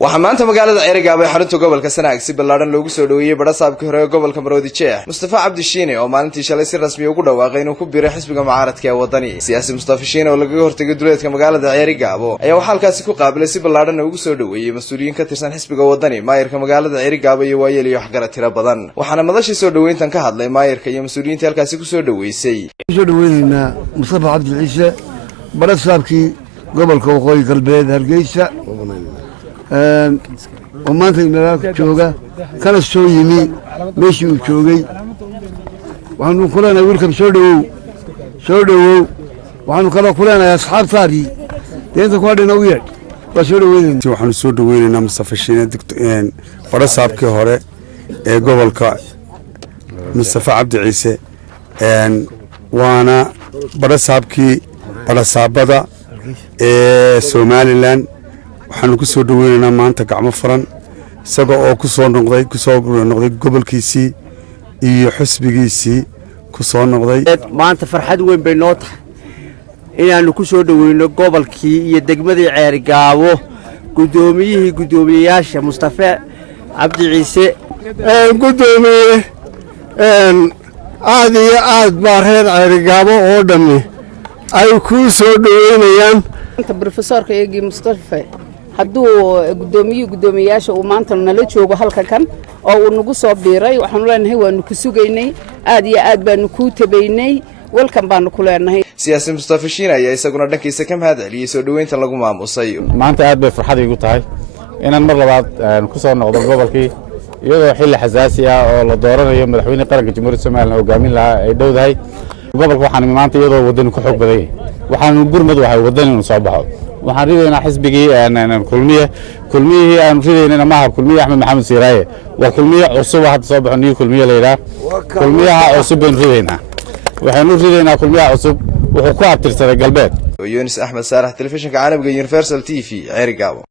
waxaa maanta magaalada Ceerigaabo ee xarunta gobolka Sanaag si ballaaran loogu soo dhaweeyay barasaabka hore ee gobolka Maroodi Jeex Mustafa Cabdi Shiine oo maalintii shalay si rasmi ah ugu dhawaaqay inuu ku biiray xisbiga mucaaradka ee wadani. Siyaasi Mustafa Shiine oo laga hortagay duleedka magaalada Ceerigaabo ayaa waxa halkaasi ku qaabilay si ballaaran ugu soo dhaweeyay mas'uuliyiin ka tirsan xisbiga wadani, maayirka magaalada Ceerigaabo iyo waayeel iyo waxgarad tiro badan. Waxaana madashii soo dhaweyntan ka hadlay maayirka iyo mas'uuliyiinta halkaasi ku soo dhaweysay. Soo dhaweynayna Mustafa Cabdi Shiine barasaabkii gobolka Waqooyi Galbeed Hargeysa ومانتي ملاك جوجا كان السويمي ماشي وجوجي وعنو كلنا ويلكم سودو وعنو كلنا أصحاب ثاني أنت كوادنا وياك وسودو وين وحنا سودو وين أنا مصطفى شيني دكتور برصاب كهراء قبل كا مصطفى عبد عيسى وأنا برصاب كي برصاب بدا سومالي لان waxaan ku soo dhaweynaa maanta gacmo furan isaga oo ku soo noqday gobolkiisii iyo xisbigiisii ku soo noqday maanta farxad weyn bay noo tahay inaanu ku soo dhaweyno gobolkii iyo degmadii Ceerigaabo gudoomiyaasha Mustafa Cabdi Ciise gudoomiye aad baa reer Ceerigaabo oo dhami ay ku soo dhaweynayaan professorka eegi Mustafa hadduu gudoomiyaasha uu maanta nala joogo halka kan oo uu nagu soo biiray waxaan leenahay waanu ku sugaynay aad iyo aad baanu ku tabaynay welcome baanu ku leenahay. Siyaasi Mustafa Shiine ayaa isaguna dhankiisa ka mahad celiyay soo dhaweynta lagu maamusay. maanta aad bay farxad igu tahay inaan mar labaad ku soo noqdo gobolkii iyadoo xilli xasaasi ah oo la dooranayo madaxweyne qaranka Jamhuuriyadda Soomaaliya hogaamin lahaa ay dhowdahay gobolka waxaan maanta iyadoo waddan ku xog badan yahay waxaan gurmad waxay waddan inuu soo baxo waxaan ridaynaa xisbigii kulmiyihii aan ridaynaa maaha kulmiye Axmed Maxamed Siiraaye waa kulmiye cusub hadda soo baxo niyo kulmiye leeyahay kulmiyaha cusub baan ridaynaa waxaanu ridaynaa kulmiyaha cusub wuxuu ku abtirsaday galbeed. Yunis Ahmed Saarax telefishinka caalamiga Universal TV Ceerigaabo.